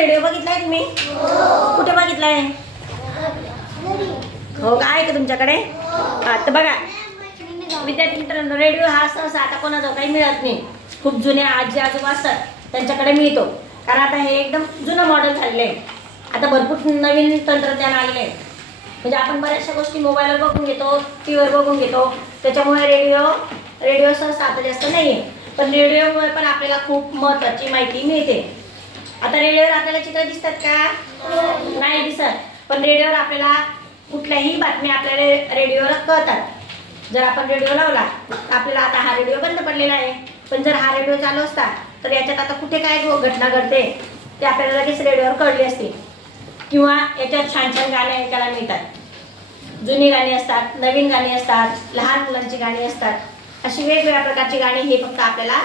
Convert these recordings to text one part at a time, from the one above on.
Radio बघितलाय तुम्ही? कुठे बघितलाय? हो का, आहे का तुमच्याकडे? तर बघा विद्यार्थी मित्रांनो, रेडिओ हा सहसा आता कोणाजवळ काही मिळत नाही. खूप जुने आजी आजोबा असतात त्यांच्याकडे मिळतो, कारण आता हे एकदम जुनं मॉडेल झालेलं आहे. आता भरपूर नवीन तंत्रज्ञान आलेलं आहे. म्हणजे आपण बऱ्याचशा गोष्टी मोबाईलवर बघून घेतो, टीव्हीवर बघून घेतो, त्याच्यामुळे रेडिओ सहसा आता जास्त नाही आहे. पण रेडिओमुळे पण आपल्याला खूप महत्त्वाची माहिती मिळते. आता रेडिओवर आपल्याला चित्र दिसतात का? नाही दिसत, पण रेडिओवर आपल्याला कुठल्याही बातम्या आपल्याला रेडिओवर कळतात. जर आपण रेडिओ लावला, आपल्याला आता हा रेडिओ बंद पडलेला आहे, पण जर हा रेडिओ चालू असता तर याच्यात आता कुठे काय घटना घडते ते आपल्याला लगेच रेडिओवर कळली असते. किंवा याच्यात छान छान गाणे ऐकायला मिळतात. जुनी गाणी असतात, नवीन गाणी असतात, लहान मुलांची गाणी असतात. अशी वेगवेगळ्या प्रकारची गाणी हे फक्त आपल्याला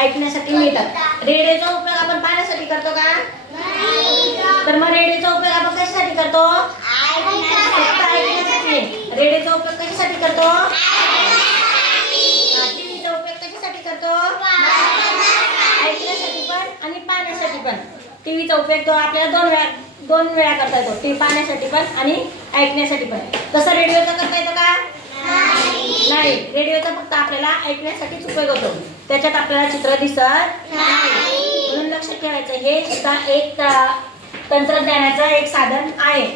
ऐकण्यासाठी मिळतात. रेडिओचा उपयोग आपण पाहण्यासाठी करतो का? तर मग रेडिओचा उपयोग आपण कशासाठी करतो? ऐकण्यासाठी. रेडिओचा उपयोग कशासाठी करतो? टीव्हीचा उपयोग कशासाठी करतो? ऐकण्यासाठी पण आणि पाहण्यासाठी पण. टीव्हीचा उपयोग तो आपल्याला दोन वेळा करता येतो, टीव्ही पाहण्यासाठी पण आणि ऐकण्यासाठी पण. तसं रेडिओचा करता येतो का? नाही. रेडिओचा फक्त आपल्याला ऐकण्यासाठीच उपयोग होतो, त्याच्यात आपल्याला चित्र दिसत नाही. म्हणून लक्षात ठेवायचं, हे सुद्धा एक तंत्रज्ञानाचं एक साधन आहे.